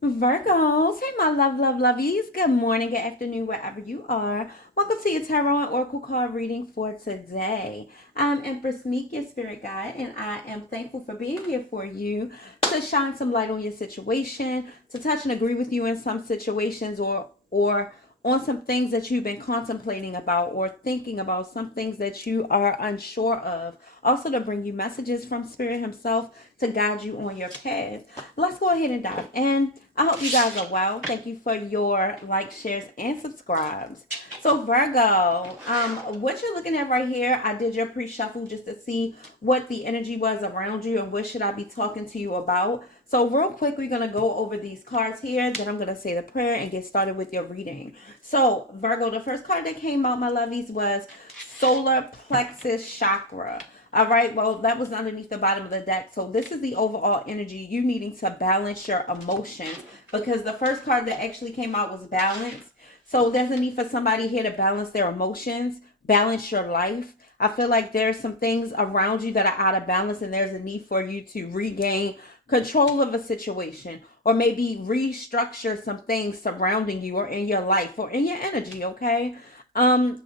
Virgos, hey my lovies. Good morning, good afternoon, wherever you are. Welcome to your Tarot and Oracle card reading for today. I'm Empress Meek, your spirit guide, and I am thankful for being here for you to shine some light on your situation, to touch and agree with you in some situations or on some things that you've been contemplating about or thinking about, some things that you are unsure of. Also to bring you messages from Spirit Himself to guide you on your path. Let's go ahead and dive in. I hope you guys are well. Thank you for your likes, shares, and subscribes. So Virgo, what you're looking at right here, I did your pre-shuffle just to see what the energy was around you and what should I be talking to you about. So real quick, we're going to go over these cards here. Then I'm going to say the prayer and get started with your reading. So Virgo, the first card that came out, my lovies, was Solar Plexus Chakra. All right, well, that was underneath the bottom of the deck. So this is the overall energy, you needing to balance your emotions, because the first card that actually came out was balance. So there's a need for somebody here to balance their emotions, balance your life. I feel like there's some things around you that are out of balance, and there's a need for you to regain control of a situation, or maybe restructure some things surrounding you or in your life or in your energy, okay?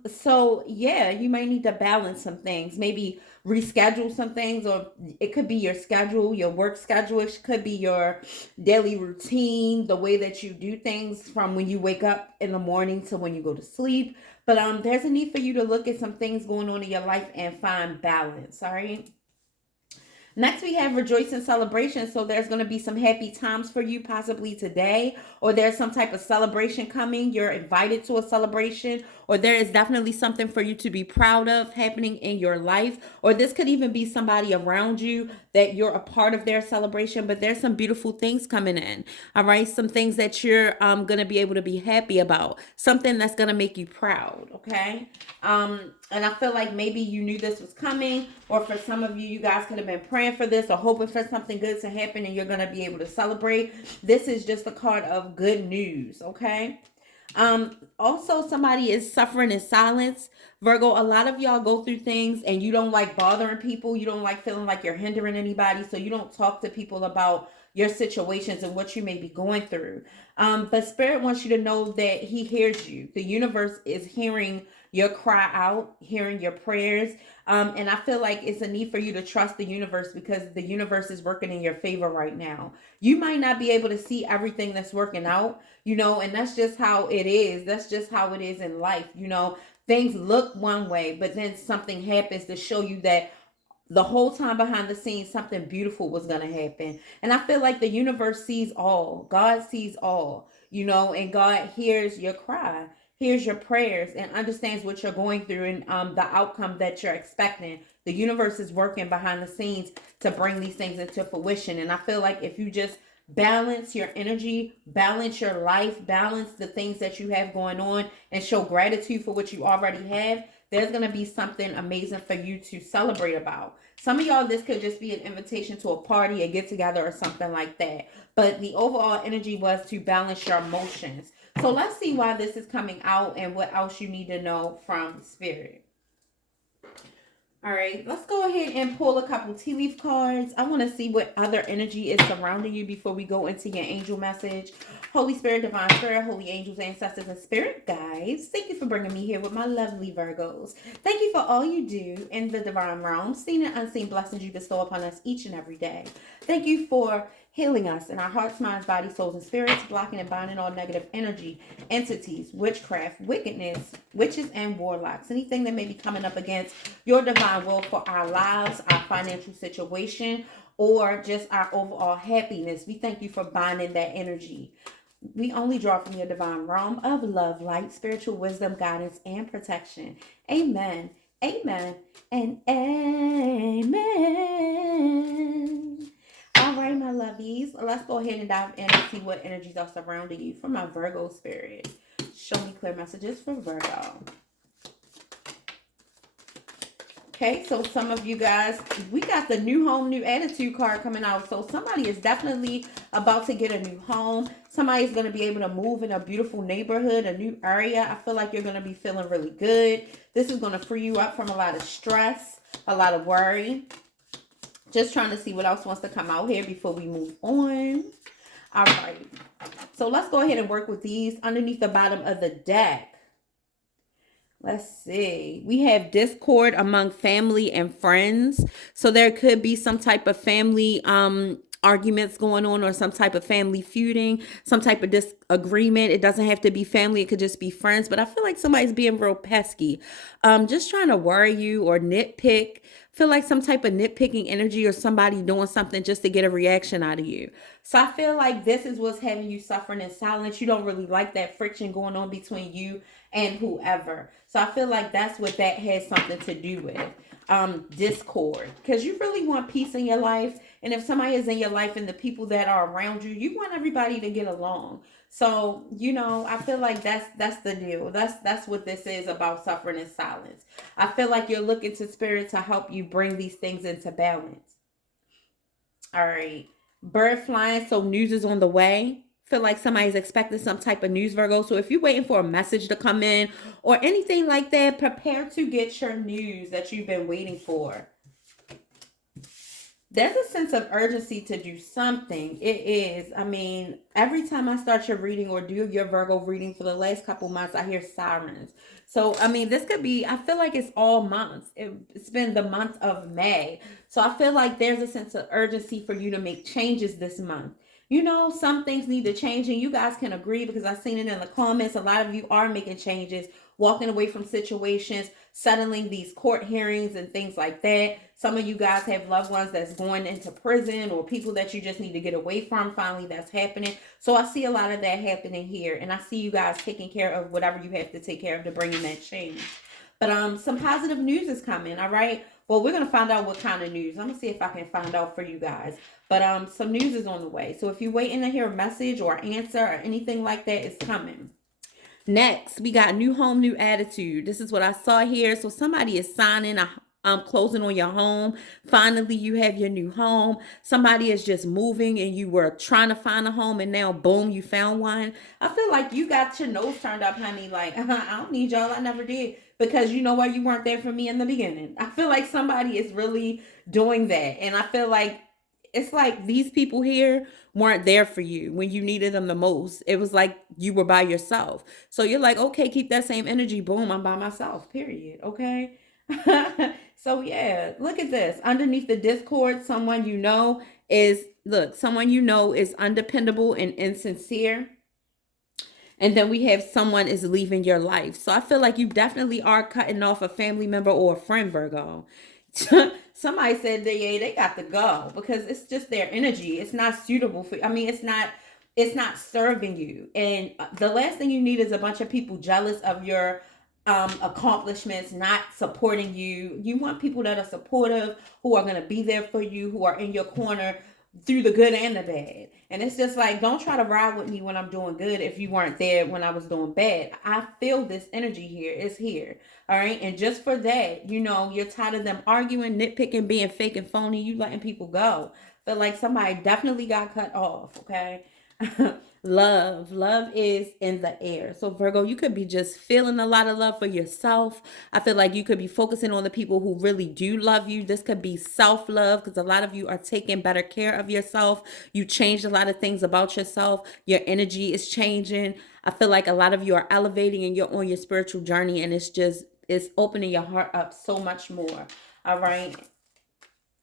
So yeah, you might need to balance some things, maybe reschedule some things, or it could be your schedule, your work schedule, it could be your daily routine, the way that you do things from when you wake up in the morning to when you go to sleep. But there's a need for you to look at some things going on in your life and find balance. All right. Next, we have rejoice and celebration. So there's going to be some happy times for you possibly today, or there's some type of celebration coming. You're invited to a celebration, or there is definitely something for you to be proud of happening in your life. Or this could even be somebody around you that you're a part of their celebration, but there's some beautiful things coming in. All right. Some things that you're going to be able to be happy about, something that's going to make you proud. Okay. And I feel like maybe you knew this was coming, or for some of you, you guys could have been praying for this or hoping for something good to happen, and you're going to be able to celebrate. This is just a card of good news, okay? Also, somebody is suffering in silence. Virgo, a lot of y'all go through things and you don't like bothering people. You don't like feeling like you're hindering anybody. So you don't talk to people about your situations and what you may be going through. But Spirit wants you to know that He hears you. The universe is hearing your cry out, hearing your prayers. And I feel like it's a need for you to trust the universe, because the universe is working in your favor right now. You might not be able to see everything that's working out, and that's just how it is. That's just how it is in life. Things look one way, but then something happens to show you that the whole time behind the scenes something beautiful was going to happen. And I feel like the universe sees all, God sees all, and God hears your cry, hears your prayers, and understands what you're going through, and the outcome that you're expecting. The universe is working behind the scenes to bring these things into fruition. And I feel like if you just balance your energy, balance your life, balance the things that you have going on, and show gratitude for what you already have, there's going to be something amazing for you to celebrate about. Some of y'all, this could just be an invitation to a party, a get together, or something like that. But the overall energy was to balance your emotions. So let's see why this is coming out and what else you need to know from Spirit. All right, let's go ahead and pull a couple tea leaf cards. I want to see what other energy is surrounding you before we go into your angel message. Holy Spirit, Divine Spirit, Holy Angels, Ancestors, and Spirit Guides, thank you for bringing me here with my lovely Virgos. Thank you for all you do in the divine realm, seen and unseen blessings you bestow upon us each and every day. Thank you for healing us in our hearts, minds, bodies, souls, and spirits, blocking and binding all negative energy, entities, witchcraft, wickedness, witches, and warlocks. Anything that may be coming up against your divine will for our lives, our financial situation, or just our overall happiness. We thank you for binding that energy. We only draw from your divine realm of love, light, spiritual wisdom, guidance, and protection. Amen. Amen. And amen. All right, my lovies. Let's go ahead and dive in and see what energies are surrounding you for my Virgo spirit. Show me clear messages for Virgo. Okay, so some of you guys, we got the new home, new attitude card coming out. So somebody is definitely about to get a new home. Somebody's going to be able to move in a beautiful neighborhood, a new area. I feel like you're going to be feeling really good. This is going to free you up from a lot of stress, a lot of worry. Just trying to see what else wants to come out here before we move on. All right. So let's go ahead and work with these underneath the bottom of the deck. Let's see. We have discord among family and friends. So there could be some type of family arguments going on, or some type of family feuding, some type of disagreement. It doesn't have to be family, it could just be friends, but I feel like somebody's being real pesky. Just trying to worry you or nitpick. Feel like some type of nitpicking energy, or somebody doing something just to get a reaction out of you. So I feel like this is what's having you suffering in silence. You don't really like that friction going on between you and whoever. So I feel like that's what that has something to do with. Discord, because you really want peace in your life. And if somebody is in your life and the people that are around you, you want everybody to get along. So, I feel like that's the deal. That's what this is about, suffering in silence. I feel like you're looking to spirit to help you bring these things into balance. All right. Bird flying, so news is on the way. Feel like somebody's expecting some type of news, Virgo. So if you're waiting for a message to come in or anything like that, prepare to get your news that you've been waiting for. There's a sense of urgency to do something. It is. I mean, every time I start your reading or do your Virgo reading for the last couple months, I hear sirens. So, I mean, this could be, I feel like it's all months. It's been the month of May. So I feel like there's a sense of urgency for you to make changes this month. Some things need to change, and you guys can agree, because I've seen it in the comments. A lot of you are making changes, walking away from situations, settling these court hearings and things like that. Some of you guys have loved ones that's going into prison, or people that you just need to get away from. Finally, that's happening. So I see a lot of that happening here, and I see you guys taking care of whatever you have to take care of to bring in that change. But some positive news is coming, all right? Well, we're going to find out what kind of news. I'm going to see if I can find out for you guys. But some news is on the way. So if you're waiting to hear a message or answer or anything like that, it's coming. Next, we got new home, new attitude. This is what I saw here. So somebody is signing a closing on your home. Finally, you have your new home. Somebody is just moving, and you were trying to find a home, and now boom, you found one. I feel like you got your nose turned up, honey. Like, I don't need y'all. I never did. Because you know what? You weren't there for me in the beginning. I feel like somebody is really doing that. And I feel like it's like these people here weren't there for you when you needed them the most. It was like you were by yourself. So you're like, okay, keep that same energy. Boom, I'm by myself, period. Okay. So yeah, look at this. Underneath the discord, someone is undependable and insincere. And then we have someone is leaving your life. So I feel like you definitely are cutting off a family member or a friend, Virgo. Somebody said they got to go, because it's just their energy. It's not suitable for, it's not serving you. And the last thing you need is a bunch of people jealous of your accomplishments, not supporting you. You want people that are supportive, who are going to be there for you, who are in your corner through the good and the bad. And it's just like, don't try to ride with me when I'm doing good if you weren't there when I was doing bad. I feel this energy here. It's here. All right. And just for that, you're tired of them arguing, nitpicking, being fake and phony. You letting people go. Feel like somebody definitely got cut off. Okay. Love is in the air. So Virgo, you could be just feeling a lot of love for yourself. I feel like you could be focusing on the people who really do love you. This could be self-love, because a lot of you are taking better care of yourself. You changed a lot of things about yourself. Your energy is changing. I feel like a lot of you are elevating, and you're on your spiritual journey, and it's opening your heart up so much more. All right.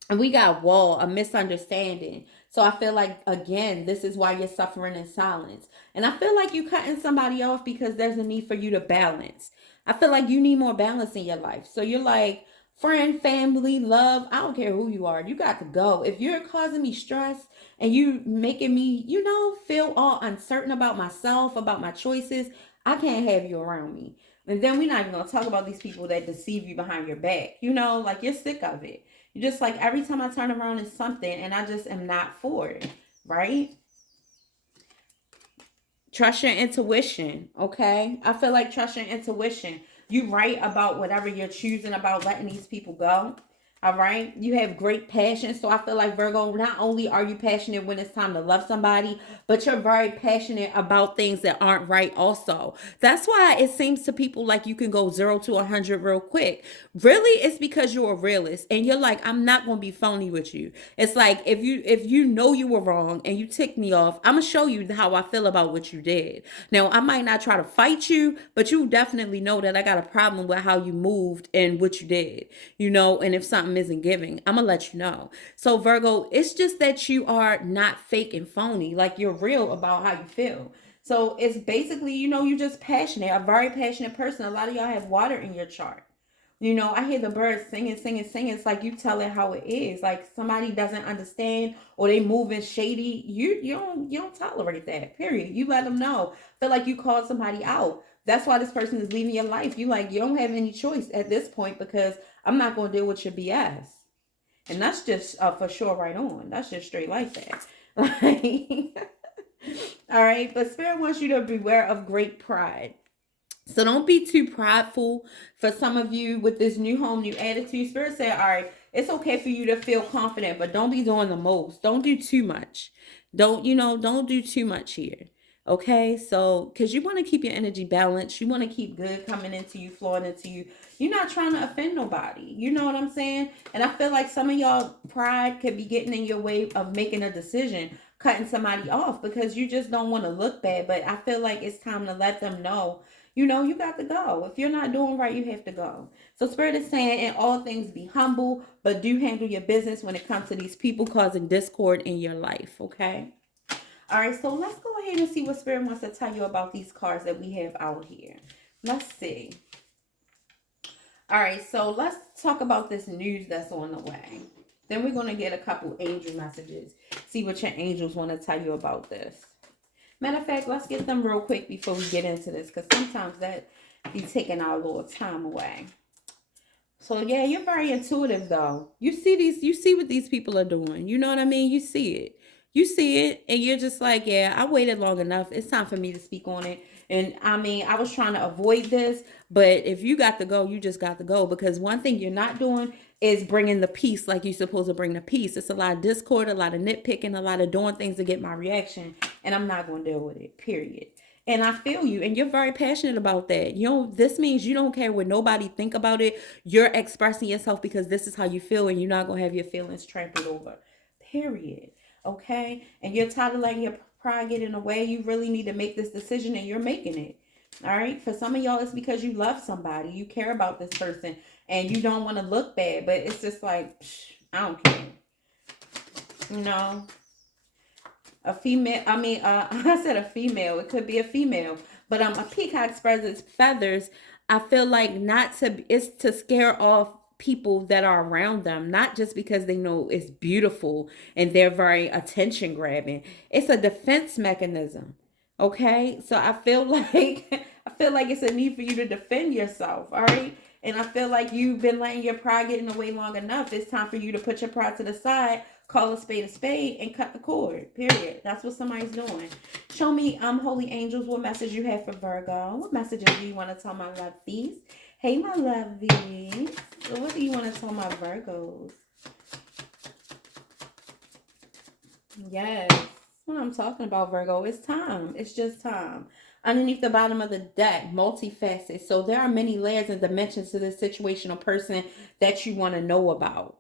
And we got a misunderstanding. So I feel like, again, this is why you're suffering in silence. And I feel like you're cutting somebody off because there's a need for you to balance. I feel like you need more balance in your life. So you're like, friend, family, love, I don't care who you are. You got to go. If you're causing me stress and you making me, feel all uncertain about myself, about my choices, I can't have you around me. And then we're not even going to talk about these people that deceive you behind your back. Like you're sick of it. You're just like, every time I turn around it's something, and I just am not for it, right? Trust your intuition, okay? I feel like trust your intuition. You right about whatever you're choosing about letting these people go. All right. You have great passion. So I feel like Virgo, not only are you passionate when it's time to love somebody, but you're very passionate about things that aren't right also. That's why it seems to people like you can go 0 to 100 real quick. Really, it's because you're a realist and you're like, I'm not gonna be phony with you. It's like if you know you were wrong and you tick me off, I'm gonna show you how I feel about what you did. Now I might not try to fight you, but you definitely know that I got a problem with how you moved and what you did, and if something isn't giving, I'm gonna let you know. So Virgo, it's just that you are not fake and phony. Like you're real about how you feel. So it's basically, you're just passionate, a very passionate person. A lot of y'all have water in your chart. I hear the birds singing, singing, singing. It's like you tell it how it is. Like somebody doesn't understand or they moving shady. You don't tolerate that. Period. You let them know. Feel like you called somebody out. That's why this person is leaving your life. You don't have any choice at this point because I'm not gonna deal with your BS. And that's just for sure right on. That's just straight like that. Like, all right. But Spirit wants you to beware of great pride. So don't be too prideful. For some of you with this new home, new attitude, Spirit said, all right, it's okay for you to feel confident, but don't be doing the most. Don't do too much. Don't do too much here. Okay, so because you want to keep your energy balanced, you want to keep good coming into you, flowing into you. You're not trying to offend nobody. You know what I'm saying? And I feel like some of y'all pride could be getting in your way of making a decision, cutting somebody off because you just don't want to look bad. But I feel like it's time to let them know, you got to go. If you're not doing right, you have to go. So Spirit is saying, in all things, be humble, but do handle your business when it comes to these people causing discord in your life. Okay. All right, so let's go ahead and see what Spirit wants to tell you about these cards that we have out here. Let's see. All right, so let's talk about this news that's on the way. Then we're going to get a couple angel messages. See what your angels want to tell you about this. Matter of fact, let's get them real quick before we get into this, because sometimes that be taking our little time away. So yeah, you're very intuitive though. You see what these people are doing. You know what I mean? You see it. You see it and you're just like, yeah, I waited long enough. It's time for me to speak on it. And I mean, I was trying to avoid this, but if you got to go, you just got to go, because one thing you're not doing is bringing the peace like you're supposed to bring the peace. It's a lot of discord, a lot of nitpicking, a lot of doing things to get my reaction, and I'm not going to deal with it. Period. And I feel you, and you're very passionate about that. This means you don't care what nobody think about it. You're expressing yourself because this is how you feel, and you're not gonna have your feelings trampled over. Period. Okay? And you're tired of letting your pride get in the way. You really need to make this decision, and you're making it. All right? For some of y'all, it's because you love somebody, you care about this person, and you don't want to look bad. But it's just like, I don't care. You know. A female, I mean, I said a female, it could be a female, but a peacock spreads its feathers. I feel like it's to scare off people that are around them, not just because they know it's beautiful and they're very attention grabbing. It's a defense mechanism. Okay, so I feel like it's a need for you to defend yourself. All right. And I feel like you've been letting your pride get in the way long enough. It's time for you to put your pride to the side, call a spade, and cut the cord. Period. That's what somebody's doing. Show me, holy angels, what message you have for Virgo. What messages do you want to tell my lovies? Hey, my lovies. What do you want to tell my Virgos? Yes. What I'm talking about, Virgo, it's time. It's just time. Underneath the bottom of the deck, multifaceted. So there are many layers and dimensions to this situation or person that you want to know about.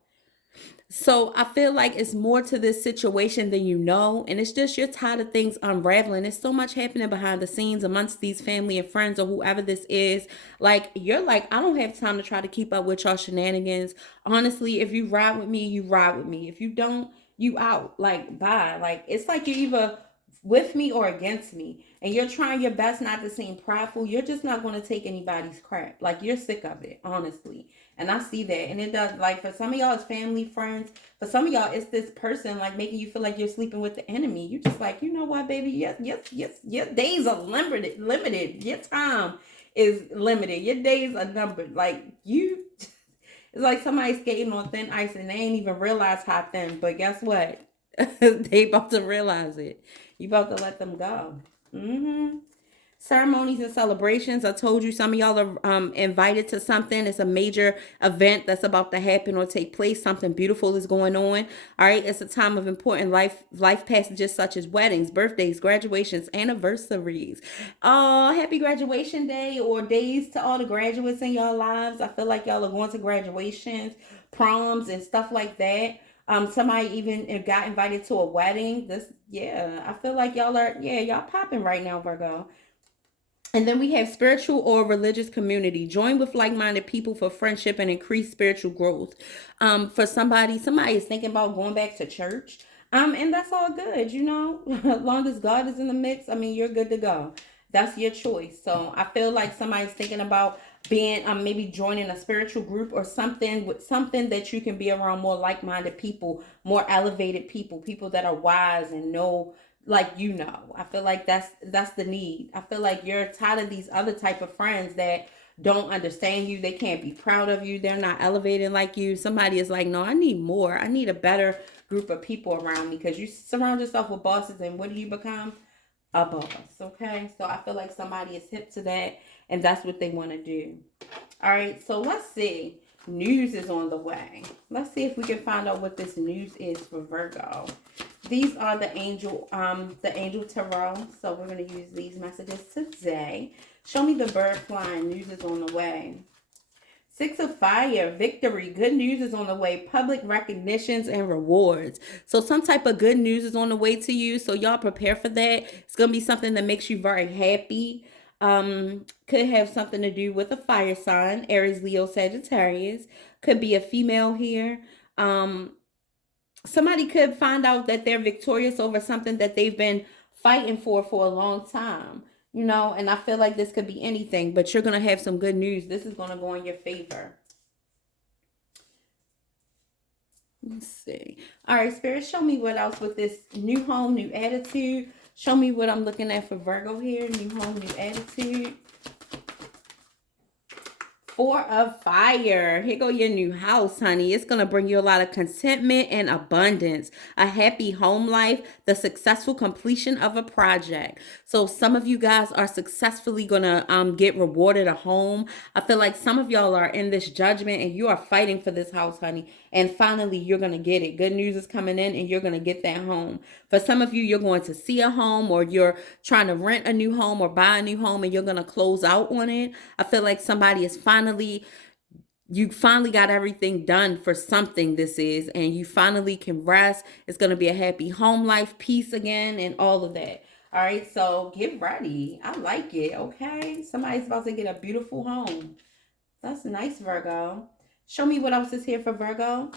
So I feel like it's more to this situation than you know. And it's just you're tired of things unraveling. There's so much happening behind the scenes amongst these family and friends or whoever this is. Like, you're like, I don't have time to try to keep up with y'all shenanigans. Honestly, if you ride with me, you ride with me. If you don't, you out. Like, bye. Like, it's like you're either with me or against me. And you're trying your best not to seem prideful. You're just not going to take anybody's crap. Like, you're sick of it, honestly. And I see that. And it does, like, for some of y'all, it's family, friends. For some of y'all, it's this person, like, making you feel like you're sleeping with the enemy. You just like, you know what, baby? Yes. Your days are limited. Your time is limited. Your days are numbered. Like, it's like somebody skating on thin ice and they ain't even realize how thin. But guess what? They about to realize it. You about to let them go. ceremonies and celebrations. I told you some of y'all are invited to something. It's a major event that's about to happen or take place. Something beautiful is going on. All right. It's a time of important life passages such as weddings, birthdays, graduations, anniversaries. Oh, happy graduation day or days to all the graduates in y'all lives. I feel like y'all are going to graduations, proms, and stuff like that. Somebody even got invited to a wedding. Yeah, I feel like y'all popping right now, Virgo. And then we have spiritual or religious community. Join with like-minded people for friendship and increased spiritual growth. For somebody is thinking about going back to church. And that's all good, you know. As long as God is in the mix, I mean, you're good to go. That's your choice. So I feel like somebody's thinking about being maybe joining a spiritual group or something with something that you can be around more like-minded people, more elevated people, people that are wise and know, like, you know. I feel like that's the need. I feel like you're tired of these other type of friends that don't understand you. They can't be proud of you. They're not elevating like you. Somebody is like, no, I need more. I need a better group of people around me, because you surround yourself with bosses, and what do you become? A boss. Okay, so I feel like somebody is hip to that, and that's what they want to do. All right, so let's see. News is on the way. Let's see if we can find out what this news is for Virgo. These are the angel tarot. So we're going to use these messages today. Show me the bird flying. News is on the way. Six of Fire, victory, good news is on the way, public recognitions and rewards. So some type of good news is on the way to you. So y'all prepare for that. It's going to be something that makes you very happy. Could have something to do with a fire sign, Aries, Leo, Sagittarius. Could be a female here. Somebody could find out that they're victorious over something that they've been fighting for a long time, you know. And I feel like this could be anything, but you're going to have some good news. This is going to go in your favor. Let's see. All right, Spirit, show me what else with this new home, new attitude. Show me what I'm looking at for Virgo here. New home, new attitude. Four of Fire. Here go your new house, honey. It's going to bring you a lot of contentment and abundance. A happy home life. The successful completion of a project. So some of you guys are successfully going to get rewarded a home. I feel like some of y'all are in this judgment and you are fighting for this house, honey. And finally, you're going to get it. Good news is coming in and you're going to get that home. For some of you, you're going to see a home, or you're trying to rent a new home or buy a new home, and you're going to close out on it. I feel like somebody is you finally got everything done for something this is, and you finally can rest. It's going to be a happy home life, peace again, and all of that. All right, so get ready. I like it, okay? Somebody's about to get a beautiful home. That's nice, Virgo. Show me what else is here for Virgo.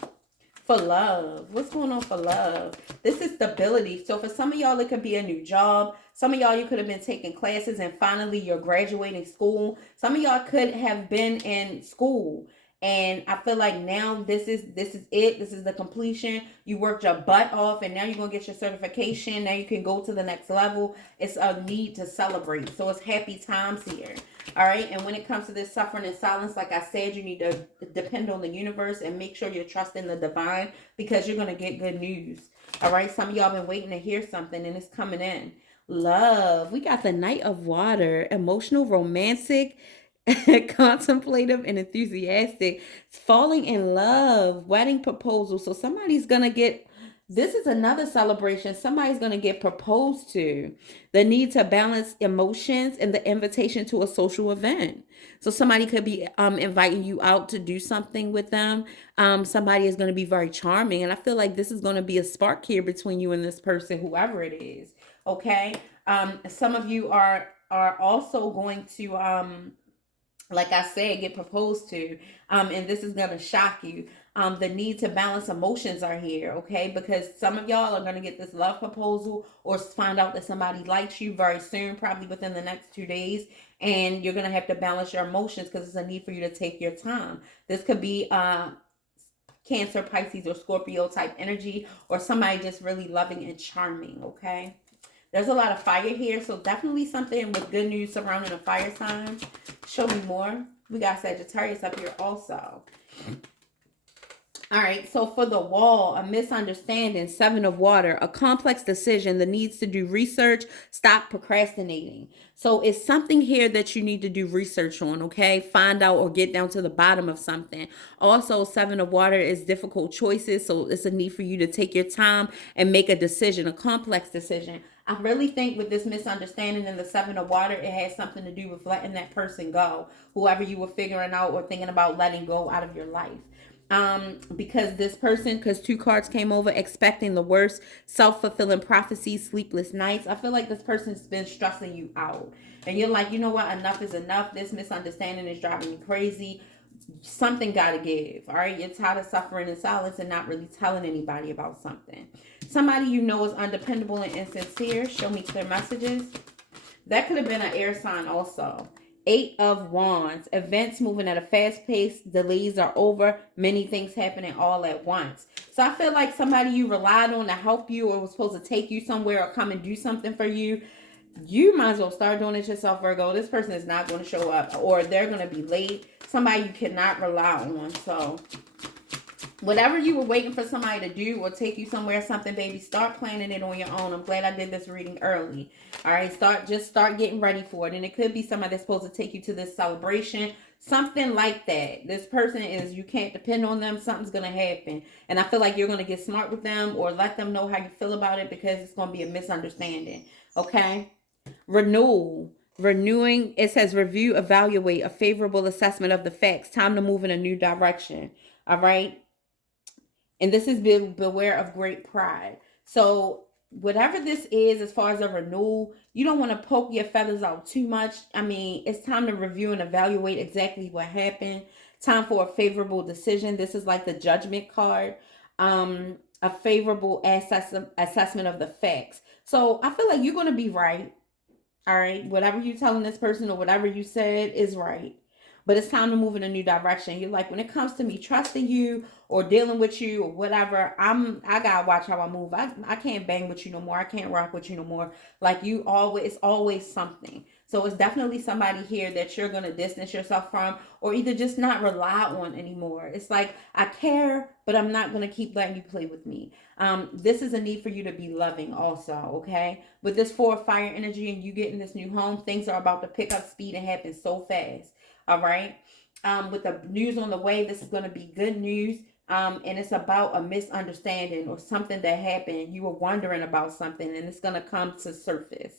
For love. What's going on for love? This is stability. So for some of y'all, it could be a new job. Some of y'all, you could have been taking classes and finally you're graduating school. Some of y'all could have been in school. And I feel like now this is it. This is the completion. You worked your butt off and now you're going to get your certification. Now you can go to the next level. It's a need to celebrate. So it's happy times here. All right. And when it comes to this suffering and silence, like I said, you need to depend on the universe and make sure you're trusting the divine, because you're going to get good news. All right. Some of y'all been waiting to hear something and it's coming in. Love. We got the Knight of Water, emotional, romantic, contemplative, and enthusiastic. Falling in love, wedding proposal. So somebody's going to get, this is another celebration. Somebody's going to get proposed to. The need to balance emotions and the invitation to a social event. So somebody could be inviting you out to do something with them. Somebody is going to be very charming. And I feel like this is going to be a spark here between you and this person, whoever it is. Okay. Some of you are also going to, like I said, get proposed to. And this is going to shock you. The need to balance emotions are here, okay? Because some of y'all are going to get this love proposal or find out that somebody likes you very soon, probably within the next 2 days. And you're going to have to balance your emotions because it's a need for you to take your time. This could be Cancer, Pisces, or Scorpio type energy, or somebody just really loving and charming, okay? There's a lot of fire here, so definitely something with good news surrounding a fire sign. Show me more. We got Sagittarius up here also. All right, so for the wall, a misunderstanding, seven of water, a complex decision that needs to do research, stop procrastinating. So it's something here that you need to do research on, okay? Find out or get down to the bottom of something. Also, seven of water is difficult choices, so it's a need for you to take your time and make a decision, a complex decision. I really think with this misunderstanding in the seven of water, it has something to do with letting that person go, whoever you were figuring out or thinking about letting go out of your life. Because this person, because two cards came over, expecting the worst, self-fulfilling prophecies, sleepless nights. I feel like this person's been stressing you out, and you're like, you know what, enough is enough. This misunderstanding is driving me crazy. Something gotta give. All right, you're tired of suffering in silence and not really telling anybody about something. Somebody you know is undependable and insincere. Show me clear messages. That could have been an air sign also. Eight of Wands. Events moving at a fast pace. Delays are over. Many things happening all at once. So I feel like somebody you relied on to help you or was supposed to take you somewhere or come and do something for you, you might as well start doing it yourself, Virgo. This person is not going to show up, or they're going to be late. Somebody you cannot rely on. So whatever you were waiting for somebody to do or take you somewhere or something, baby, start planning it on your own. I'm glad I did this reading early. All right, just start getting ready for it. And it could be somebody that's supposed to take you to this celebration, something like that. This person is, you can't depend on them. Something's going to happen. And I feel like you're going to get smart with them or let them know how you feel about it, because it's going to be a misunderstanding. Okay? Renewal. Renewing, it says review, evaluate, a favorable assessment of the facts. Time to move in a new direction. All right? And this is beware of great pride. So whatever this is, as far as a renewal, you don't want to poke your feathers out too much. I mean, it's time to review and evaluate exactly what happened. Time for a favorable decision. This is like the judgment card. A favorable assessment of the facts. So I feel like you're going to be right. All right. Whatever you're telling this person or whatever you said is right. But it's time to move in a new direction. You're like, when it comes to me trusting you or dealing with you or whatever, I gotta watch how I move. I can't bang with you no more. I can't rock with you no more. Like, you always, it's always something. So it's definitely somebody here that you're gonna distance yourself from, or either just not rely on anymore. It's like, I care, but I'm not gonna keep letting you play with me. This is a need for you to be loving also, okay? With this four of fire energy and you getting this new home, things are about to pick up speed and happen so fast. All right. With the news on the way, this is going to be good news. And it's about a misunderstanding or something that happened. You were wondering about something and it's going to come to surface.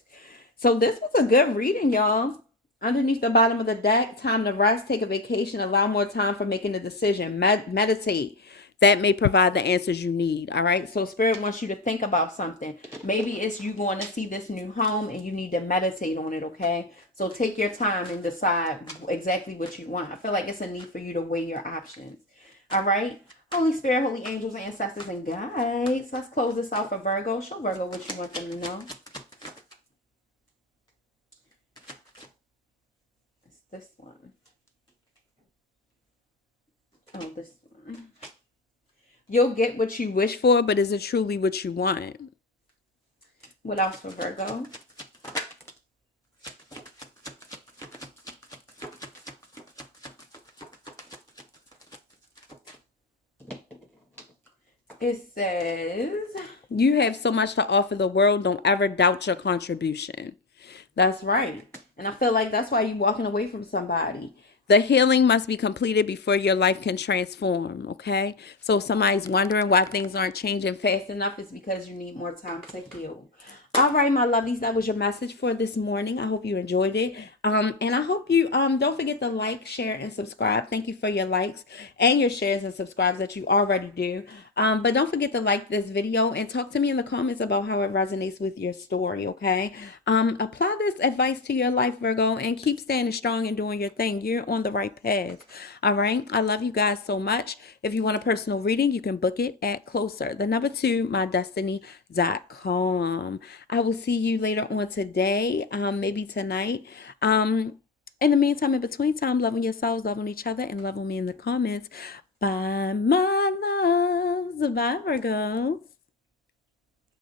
So this was a good reading, y'all. Underneath the bottom of the deck, time to rest, take a vacation, allow more time for making a decision, meditate. That may provide the answers you need. All right. So Spirit wants you to think about something. Maybe it's you going to see this new home and you need to meditate on it. Okay. So take your time and decide exactly what you want. I feel like it's a need for you to weigh your options. All right. Holy Spirit, holy angels, ancestors, and guides. Let's close this off for Virgo. Show Virgo what you want them to know. It's this one. Oh, this one. You'll get what you wish for, but is it truly what you want? What else for Virgo? It says, you have so much to offer the world. Don't ever doubt your contribution. That's right. And I feel like that's why you're walking away from somebody. The healing must be completed before your life can transform, okay? So if somebody's wondering why things aren't changing fast enough, it's because you need more time to heal. All right, my lovelies, that was your message for this morning. I hope you enjoyed it. And I hope you don't forget to like, share, and subscribe. Thank you for your likes and your shares and subscribes that you already do. But don't forget to like this video and talk to me in the comments about how it resonates with your story, okay? Apply this advice to your life, Virgo, and keep standing strong and doing your thing. You're on the right path. All right. I love you guys so much. If you want a personal reading, you can book it at Closer2MyDestinys.com. I will see you later on today, maybe tonight. In the meantime, in between time, loving yourselves, loving each other, and loving me in the comments. Bye, my loves. Bye, Virgos.